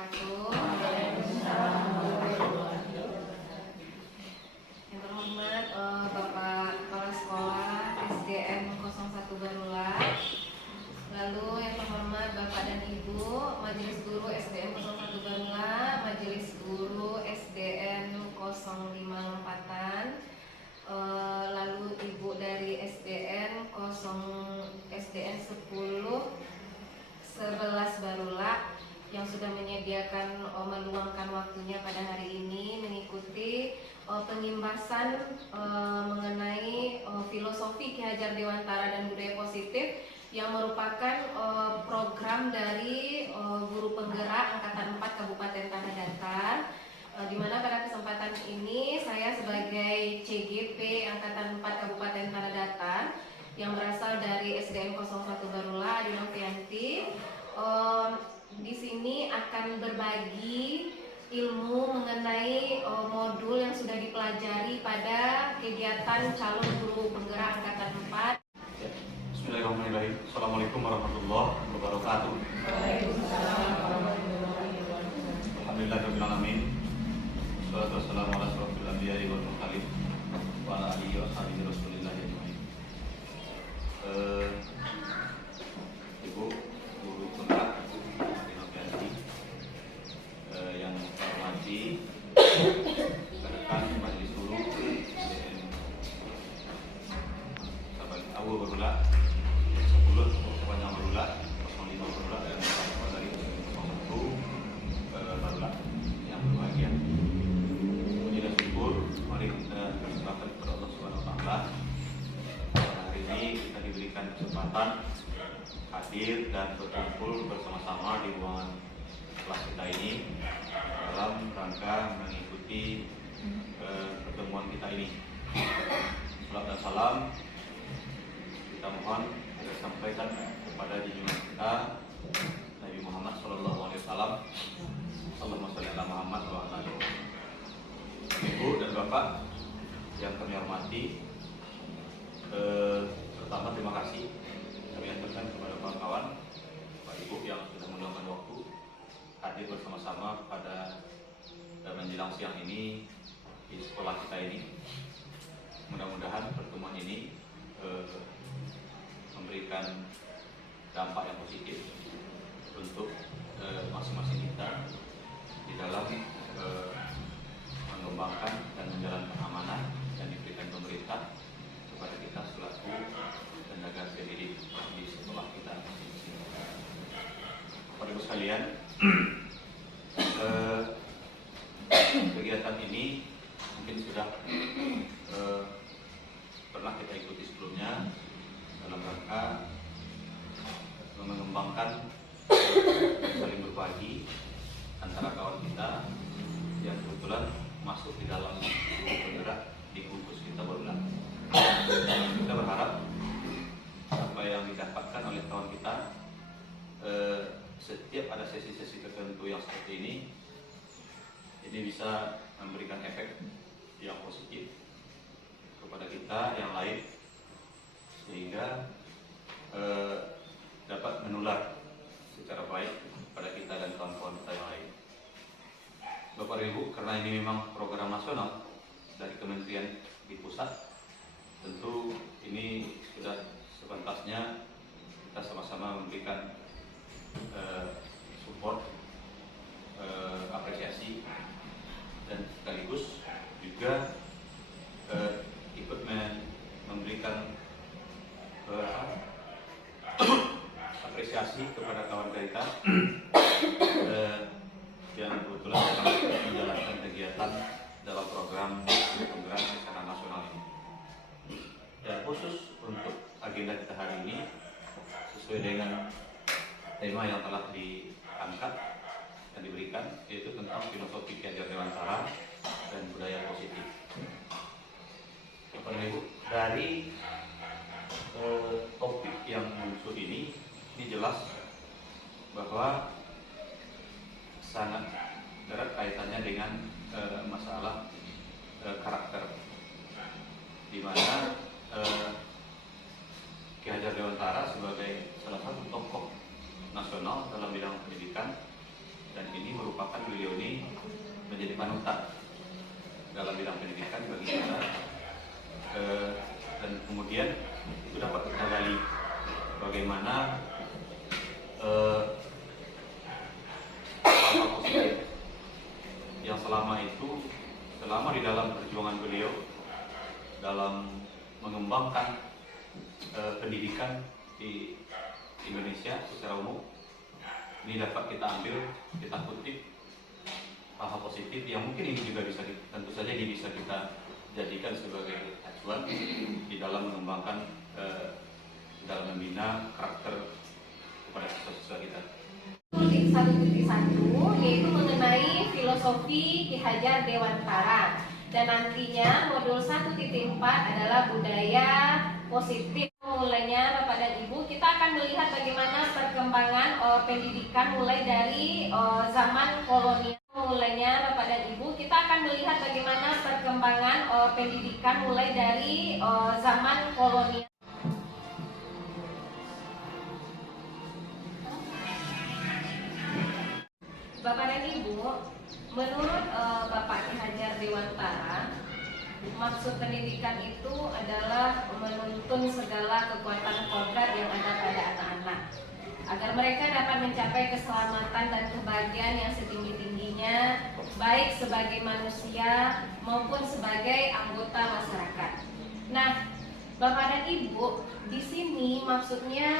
Yang terhormat Bapak Kepala Sekolah SDN 01 Barula, lalu yang terhormat Bapak dan Ibu Majelis Guru SDN 01 Barula, Majelis Guru SDN 05 Lompatan, lalu Ibu dari SDN 11 Barula yang sudah menyediakan meluangkan waktunya pada hari ini mengikuti pengimbasan mengenai filosofi Ki Hajar Dewantara dan Budaya Positif yang merupakan program dari Guru Penggerak Angkatan 4 Kabupaten Tanah Datar, di mana pada kesempatan ini saya sebagai CGP Angkatan 4 Kabupaten Tanah Datar yang berasal dari SDN 01 Barula, Adi Novianti, di sini akan berbagi ilmu mengenai modul yang sudah dipelajari pada kegiatan calon guru penggerak angkatan 4. Bismillahirrahmanirrahim. Assalamualaikum warahmatullahi wabarakatuh. Alhamdulillahirabbil alamin. Wassalatu wassalamu ala asyrofil anbiya'i wal mursalin wa ala alihi wa sahbihi rasulillah ajmain. Ibu guru penggerak yang saya hormati rekan majelis guru SDN Sahabat Abu Barula 10 Panjang Barula 05 Barula dan dari 01 Barula yang berbahagia. Puji dan syukur mari kita berserahkan kepada Allah Subhanahu wa taala. Pada hari ini kita diberikan kesempatan hadir dan berkumpul bersama-sama di ruangan kelas kita ini dalam rangka mengikuti pertemuan kita ini. Salam dan salam kita mohon agar sampaikan kepada junjungan kita Nabi Muhammad SAW. Allahumma sholli ala Muhammad wa ala alihi. Ibu dan Bapak yang kami hormati, pertama terima kasih kami aturkan kepada kawan-kawan Bapak Ibu yang sudah meluangkan waktu hadir bersama-sama pada menjelang siang ini di sekolah kita ini. Mudah-mudahan pertemuan ini memberikan dampak yang positif untuk masing-masing kita di dalam mengembangkan dan menjalankan amanah yang diberikan pemerintah kepada kita selaku tenaga pendidik di sekolah kita. Bapak Ibu sekalian, kegiatan ini mungkin sudah pernah kita ikuti sebelumnya dalam rangka mengembangkan dan saling berbagi antara kawan kita yang kebetulan masuk di dalam penggerak di gugus kita Barula. Kita berharap apa yang didapatkan oleh kawan kita setiap ada sesi-sesi tertentu yang seperti ini bisa memberikan efek yang positif kepada kita yang lain, sehingga dapat menular secara baik pada kita dan kawan-kawan kita yang lain. Bapak Ibu, karena ini memang program nasional dari kementerian di pusat, tentu ini sudah sepantasnya kita sama-sama memberikan support, apresiasi, dan sekaligus juga ikut memberikan apresiasi kepada kawan kita yang kebetulan menjalankan kegiatan dalam program penggerak secara nasional ini. Dan khusus untuk agenda kita hari ini sesuai dengan tema yang telah diangkat dan diberikan, yaitu tentang filosofi Ki Hajar Dewantara dan budaya positif. Bapak Ibu, dari topik yang muncul ini jelas bahwa sangat erat kaitannya dengan masalah karakter, di mana Ki Hajar Dewantara sebagai salah satu tokoh nasional dalam bidang pendidikan dan ini merupakan beliau ini menjadi panutan dalam bidang pendidikan bagi kita, dan kemudian itu dapat kita gali bagaimana hal positif yang selama di dalam perjuangan beliau dalam mengembangkan pendidikan di Indonesia secara umum, ini dapat kita ambil, kita kutip hal-hal positif yang mungkin ini juga bisa, tentu saja ini bisa kita jadikan sebagai acuan di dalam mengembangkan, dalam membina karakter kepada siswa-siswa kita. 1.1 yaitu mengenai filosofi Ki Hajar Dewantara, dan nantinya modul 1.4 adalah budaya positif. Mulainya Bapak dan Ibu, kita akan melihat bagaimana perkembangan pendidikan mulai dari zaman kolonial. Mulainya Bapak dan Ibu, kita akan melihat bagaimana perkembangan pendidikan mulai dari zaman kolonial. Bapak dan Ibu, menurut Bapak Ki Hajar Dewantara, maksud pendidikan itu adalah menuntun segala kekuatan kodrat yang ada pada anak-anak agar mereka dapat mencapai keselamatan dan kebahagiaan yang setinggi-tingginya, baik sebagai manusia maupun sebagai anggota masyarakat. Nah, Bapak dan Ibu, di sini maksudnya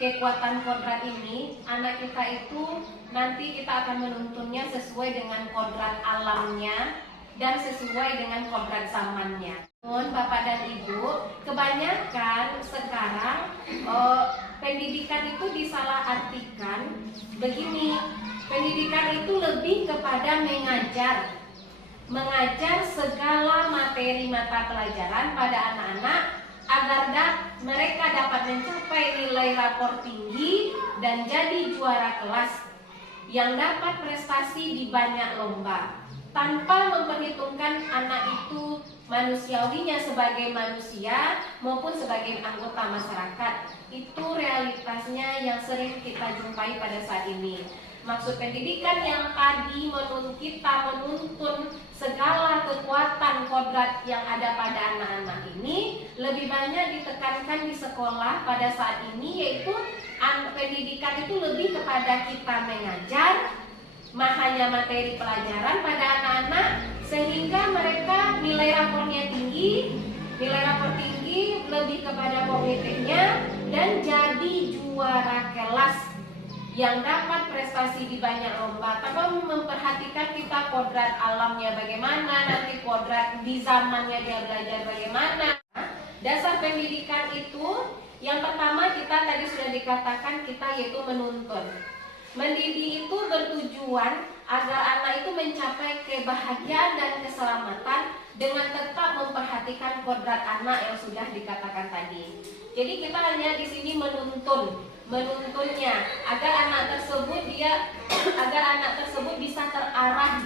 kekuatan kodrat ini, anak kita itu nanti kita akan menuntunnya sesuai dengan kodrat alamnya dan sesuai dengan kodrat zamannya. Bapak dan Ibu, kebanyakan sekarang pendidikan itu disalahartikan begini. Pendidikan itu lebih kepada mengajar segala materi mata pelajaran pada anak-anak agar mereka dapat mencapai nilai rapor tinggi dan jadi juara kelas yang dapat prestasi di banyak lomba, tanpa memperhitungkan anak itu manusiawinya sebagai manusia maupun sebagai anggota masyarakat. Itu realitasnya yang sering kita jumpai pada saat ini. Maksud pendidikan yang tadi kita menuntun segala kekuatan kodrat yang ada pada anak-anak ini lebih banyak ditekankan di sekolah pada saat ini, yaitu pendidikan itu lebih kepada kita mengajar hanya materi pelajaran pada anak-anak sehingga mereka nilai rapornya tinggi, lebih kepada kognitifnya dan jadi juara kelas yang dapat prestasi di banyak lomba, tanpa memperhatikan kita kodrat alamnya bagaimana, nanti kodrat di zamannya dia belajar bagaimana. Dasar pendidikan itu yang pertama kita tadi sudah dikatakan kita yaitu menuntun. Mendidik itu bertujuan agar anak itu mencapai kebahagiaan dan keselamatan dengan tetap memperhatikan kodrat anak yang sudah dikatakan tadi. Jadi kita hanya di sini menuntunnya agar anak tersebut bisa terarah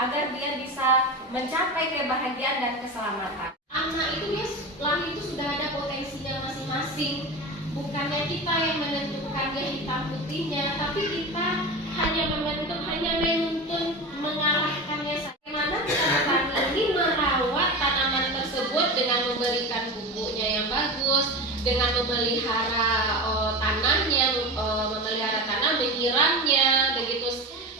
agar dia bisa mencapai kebahagiaan dan keselamatan. Anak itu lahir itu sudah ada potensinya masing-masing. Bukannya kita yang menentukan dia hitam putihnya, tapi kita hanya menuntun mengarahkannya. Bagaimana kita petani ini merawat tanaman tersebut dengan memberikan pupuknya yang bagus, dengan memelihara tanahnya, menyiramnya, begitu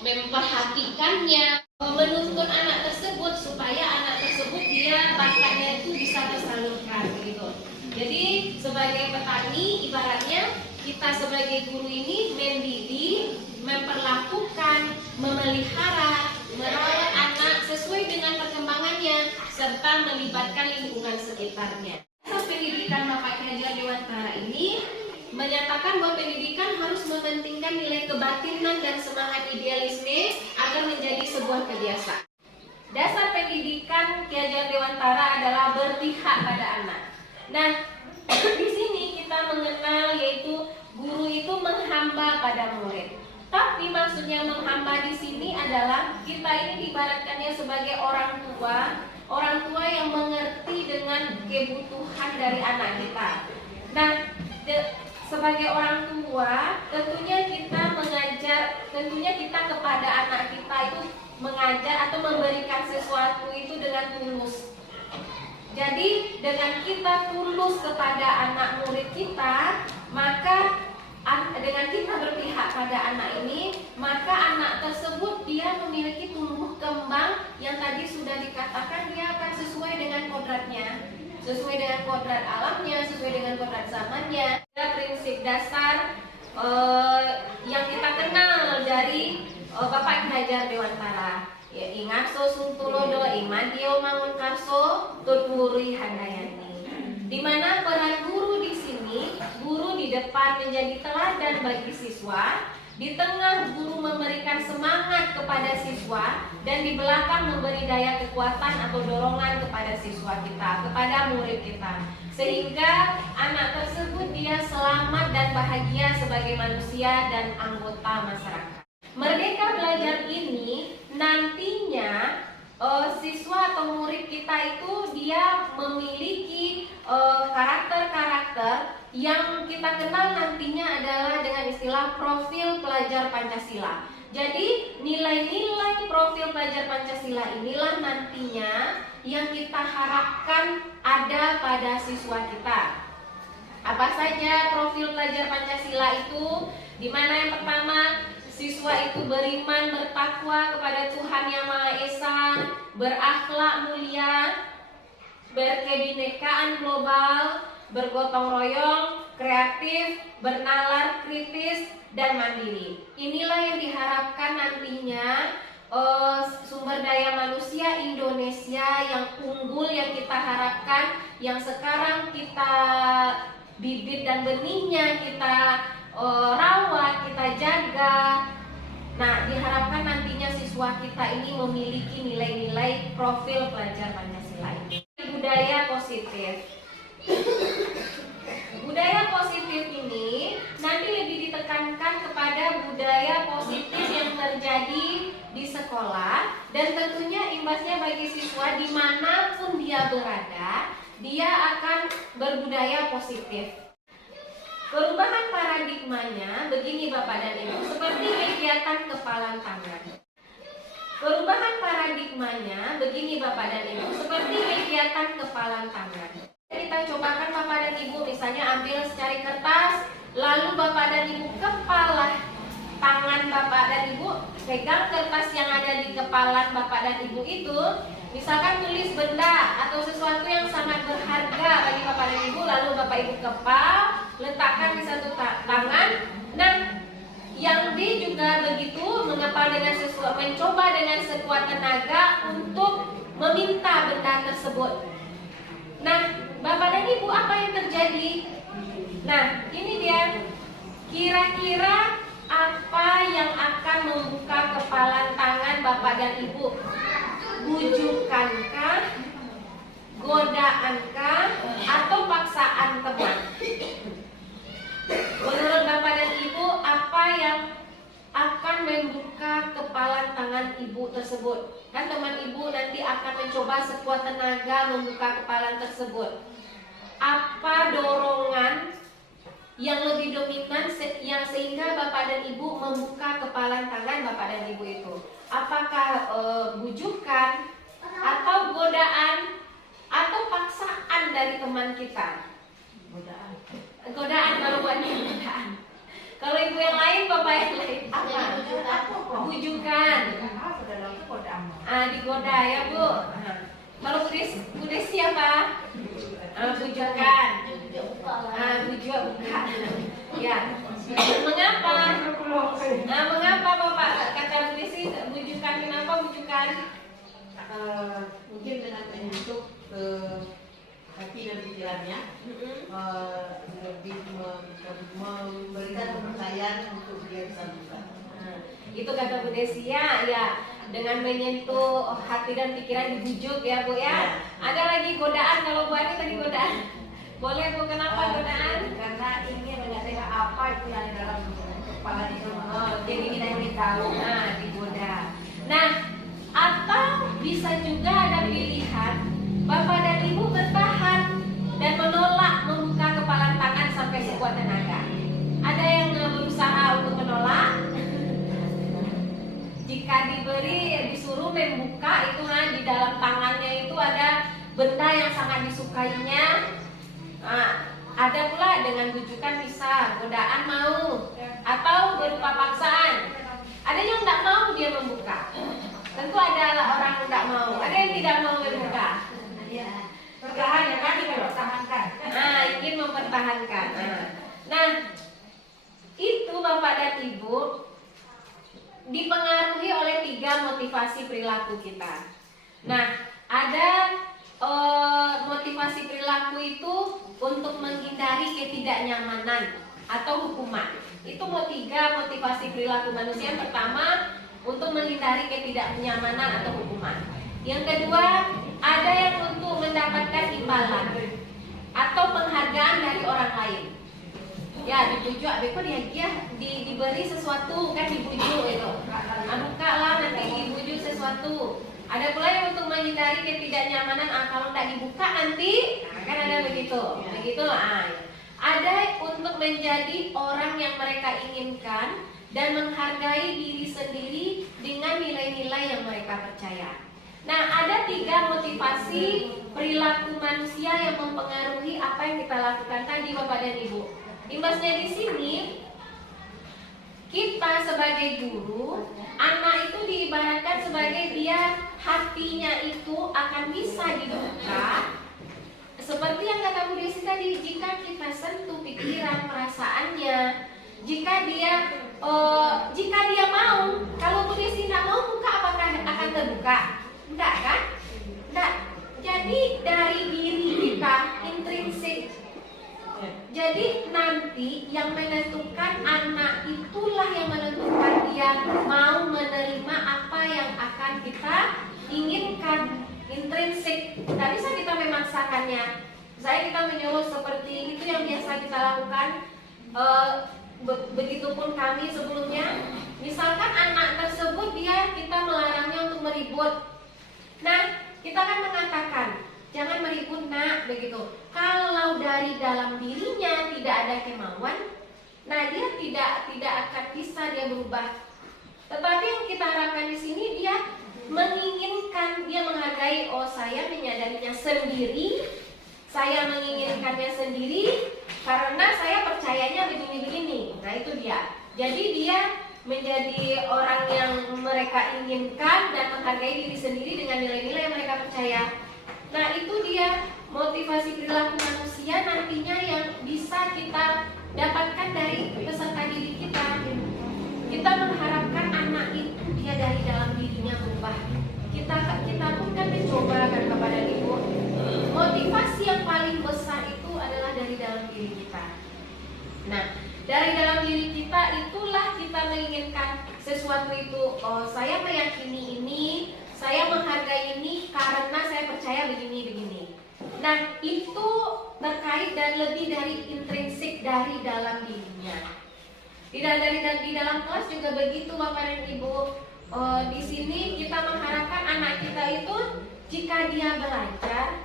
memperhatikannya, menuntun anak tersebut supaya anak tersebut dia bakatnya itu bisa tersalurkan, begitu. Jadi sebagai petani ibaratnya kita sebagai guru ini mendidik, memperlakukan, memelihara, merawat anak sesuai dengan perkembangannya serta melibatkan lingkungan sekitarnya. Pendidikan Bapak Ki Hajar Dewantara ini menyatakan bahwa pendidikan harus mementingkan nilai kebatinan dan semangat idealisme agar menjadi sebuah kebiasaan. Dasar pendidikan Ki Hajar Dewantara adalah berpihak pada anak. Nah, di sini kita mengenal yaitu guru itu menghamba pada murid. Tapi maksudnya menghamba di sini adalah kita ini diibaratkannya sebagai orang tua yang mengerti dengan kebutuhan dari anak kita. Nah, sebagai orang tua tentunya kita mengajar ke tentunya kita kepada anak kita itu mengajar atau memberikan sesuatu itu dengan tulus. Jadi dengan kita tulus kepada anak murid kita, maka dengan kita berpihak pada anak ini, maka anak tersebut dia memiliki tumbuh kembang yang tadi sudah dikatakan dia akan sesuai dengan kodratnya, sesuai dengan kodrat alamnya, sesuai dengan kodrat zamannya. Ada prinsip dasar yang kita kenal dari Bapak Ki Hajar Dewantara. Ya, ingarso suntulodo imadio mangun karso tuturi handayani. Di mana peran guru di sini, guru di depan menjadi teladan bagi siswa, di tengah guru memberikan semangat kepada siswa, dan di belakang memberi daya kekuatan atau dorongan kepada siswa kita, kepada murid kita, sehingga anak tersebut dia selamat dan bahagia sebagai manusia dan anggota masyarakat. Merdeka Belajar ini nantinya siswa atau murid kita itu dia memiliki karakter-karakter yang kita kenal nantinya adalah dengan istilah profil pelajar Pancasila. Jadi nilai-nilai profil pelajar Pancasila inilah nantinya yang kita harapkan ada pada siswa kita. Apa saja profil pelajar Pancasila itu? Di mana yang pertama, siswa itu beriman, bertakwa kepada Tuhan Yang Maha Esa, berakhlak mulia, berkebinekaan global, bergotong royong, kreatif, bernalar, kritis, dan mandiri. Inilah yang diharapkan nantinya sumber daya manusia Indonesia yang unggul yang kita harapkan, yang sekarang kita bibit dan benihnya kita rawat, kita jaga. Nah, diharapkan nantinya siswa kita ini memiliki nilai-nilai profil pelajar Pancasila ini. Budaya positif. Budaya positif ini nanti lebih ditekankan kepada budaya positif yang terjadi di sekolah, dan tentunya imbasnya bagi siswa dimanapun dia berada, dia akan berbudaya positif. Perubahan paradigmanya begini Bapak dan Ibu, seperti kegiatan kepalan tangan. Perubahan paradigmanya begini Bapak dan Ibu, seperti kegiatan kepalan tangan. Kita cobakan Bapak dan Ibu, misalnya ambil secari kertas, lalu Bapak dan Ibu kepala tangan Bapak dan Ibu pegang kertas yang ada di kepala Bapak dan Ibu itu, misalkan tulis benda atau sesuatu yang sangat berharga bagi Bapak dan Ibu, lalu Bapak Ibu kepal, letakkan di satu tangan. Nah, yang B juga begitu, mengepal dengan sesuatu, mencoba dengan sekuat tenaga untuk meminta benda tersebut. Nah, Bapak dan Ibu, apa yang terjadi? Nah, ini dia. Kira-kira apa yang akan membuka kepalan tangan Bapak dan Ibu? Bujukankah, godaankah, atau paksaan teman? Menurut Bapak dan Ibu, apa yang akan membuka kepalan tangan ibu tersebut? Kan teman ibu nanti akan mencoba sekuat tenaga membuka kepalan tersebut. Apa dorongan yang lebih dominan yang sehingga Bapak dan Ibu membuka kepalan tangan Bapak dan Ibu itu? Apakah bujukan, atau godaan, atau paksaan dari teman kita? Godaan kalau buatnya godaan. Kalau ibu yang lain, bapak yang lain apa? Bujukan. Digoda ya Bu. Kalau Bu Desi apa? Bujukan. Bujuk bukan. Ya. Mengapa? Mengapa Bapak kata Bu Desi bujukan? Kenapa bujukan? Mungkin dengan membentuk hati dan pikirannya, lebih memberikan kepercayaan untuk dia bisa buka. Itu kata Bu Desi ya, dengan menyentuh hati dan pikiran dibujuk ya Bu ya. Ada lagi godaan, kalau Bu Ani tadi godaan. Boleh Bu, kenapa godaan? Karena ingin mengetahui apa itu yang di dalam kepala itu. Jadi kita ingin tahu, digoda. Nah, atau bisa juga ada pilihan Bapak dan Ibu bertahan dan menolak membuka kepalan tangan sampai sekuat tenaga. Ada yang berusaha untuk menolak? disuruh membuka itu di dalam tangannya itu ada benda yang sangat disukainya. Ada pula dengan bujukan bisa, godaan mau, atau berupa paksaan. Ada yang tidak mau dia membuka. Tentu adalah orang yang tidak mau. Ada yang tidak mau membuka. Pertahankan, dipertahankan. Ingin mempertahankan. Nah, itu Bapak dan Ibu dipengaruhi oleh 3 motivasi perilaku kita. Nah, ada motivasi perilaku itu untuk menghindari ketidaknyamanan atau hukuman. Itu 3 motivasi perilaku manusia. Yang pertama, untuk menghindari ketidaknyamanan atau hukuman. Yang kedua, ada yang untuk mendapatkan imbalan atau penghargaan dari orang lain. Ya, dibujuk, abeko diberi sesuatu, kan dibujuk itu. Buka lah nanti dibujuk sesuatu. Ada pula yang untuk menghindari ketidaknyamanan, kalau tidak dibuka nanti, kan ada begitu. Ada untuk menjadi orang yang mereka inginkan dan menghargai diri sendiri dengan nilai-nilai yang mereka percaya. Nah, ada 3 motivasi perilaku manusia yang mempengaruhi apa yang kita lakukan tadi, Bapak dan Ibu. Imbasnya di sini, kita sebagai guru, anak itu diibaratkan sebagai dia hatinya itu akan bisa dibuka. Seperti yang kata Bu Desi tadi, jika kita sentuh pikiran perasaannya, jika dia mau. Kalau Bu Desi tidak mau buka, apakah akan terbuka? Enggak kan? Enggak. Jadi dari diri kita intrinsik. Jadi nanti yang menentukan anak itulah yang menentukan dia mau menerima apa yang akan kita inginkan, intrinsik. Tidak bisa kita memaksakannya. Saya kita menyuruh seperti itu yang biasa kita lakukan. Begitupun kami sebelumnya. Misalkan anak tersebut kita melarangnya untuk meribut. Nah, kita kan mengatakan jangan meribut nak, begitu. Kalau dari dalam dirinya tidak ada kemauan, nah dia tidak akan bisa dia berubah. Tetapi yang kita harapkan di sini dia menginginkan, dia menghargai, oh saya menyadarinya sendiri, saya menginginkannya sendiri karena saya percayanya begini-begini. Nah itu dia. Jadi dia menjadi orang yang mereka inginkan dan menghargai diri sendiri dengan nilai-nilai yang mereka percaya. Nah itu dia motivasi perilaku manusia nantinya yang bisa kita dapatkan dari peserta didik kita. Kita mengharapkan anak itu dia dari dalam dirinya berubah. Kita pun kan mencoba kan kepada Ibu. Motivasi yang paling besar itu adalah dari dalam diri kita. Nah, dari dalam diri kita itulah kita menginginkan sesuatu itu. Oh, saya meyakini ini, saya menghargai ini karena saya percaya begini-begini. Nah, itu terkait dan lebih dari intrinsik dari dalam dirinya. Di dalam kelas juga begitu Bapak dan Ibu. Di sini kita mengharapkan anak kita itu jika dia belajar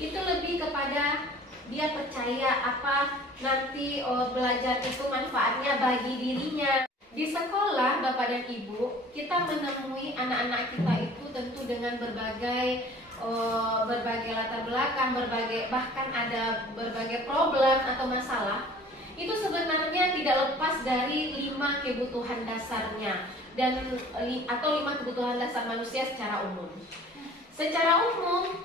itu lebih kepada dia percaya apa nanti belajar itu manfaatnya bagi dirinya. Di sekolah Bapak dan Ibu kita menemui anak-anak kita itu tentu dengan berbagai latar belakang, bahkan ada berbagai problem atau masalah. Itu sebenarnya tidak lepas dari 5 kebutuhan dasarnya atau 5 kebutuhan dasar manusia secara umum. Secara umum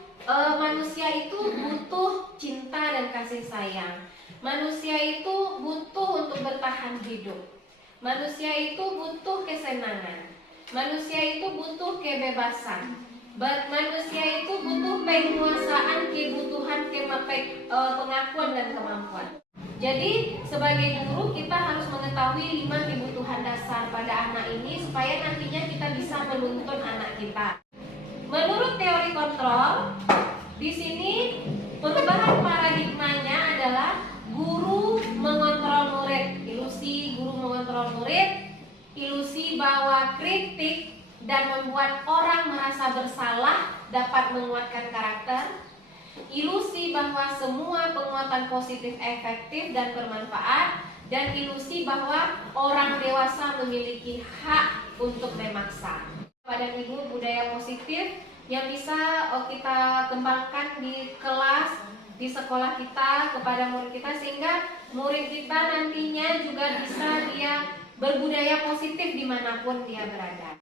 manusia itu butuh cinta dan kasih sayang. Manusia itu butuh untuk bertahan hidup. Manusia itu butuh kesenangan. Manusia itu butuh kebebasan. Manusia itu butuh penguasaan kebutuhan, pengakuan dan kemampuan. Jadi sebagai guru kita harus mengetahui 5 kebutuhan dasar pada anak ini supaya nantinya kita bisa menuntun anak kita. Menurut teori kontrol, di sini perubahan paradigmanya adalah guru mengontrol murid. Ilusi guru mengontrol murid, ilusi bahwa kritik dan membuat orang merasa bersalah dapat menguatkan karakter, ilusi bahwa semua penguatan positif efektif dan bermanfaat, dan ilusi bahwa orang dewasa memiliki hak untuk memaksa. Bapak dan Ibu, budaya positif yang bisa kita kembangkan di kelas, di sekolah kita, kepada murid kita, sehingga murid kita nantinya juga bisa dia berbudaya positif dimanapun dia berada.